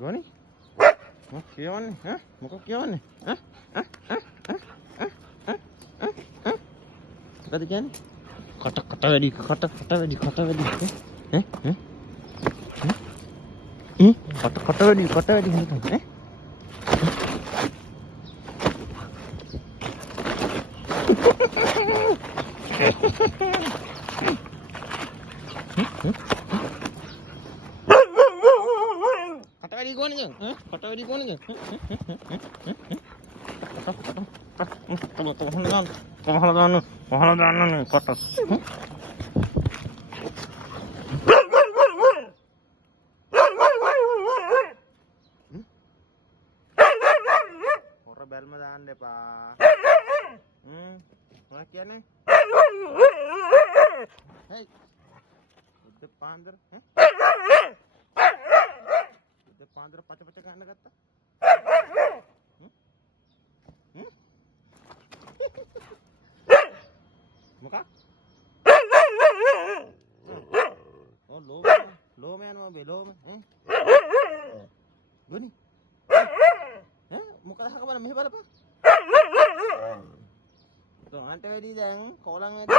ගෝනි මොකක් කියවන්නේ ඈ මොකක් කියවන්නේ ඈ මොකද කියන්නේ කට වැඩි කට වැඩි ඈ කට වැඩි ඈ Kata di goni je. Kata di goni je. Pahalan kata. Orang bel mah දාන්න එපා. මොකක් කියන්නේ? Hey. උද්ද පාන්දර උද්ද පාන්දර පච ගන්න ගත්තා. මොකක්? Oh ලෝම යනවා බේ ලෝම ගොනි මොකද අහක බලන්න මෙහෙ බලපන් තෝන්ට වැඩි දැන් කොලන් වැඩි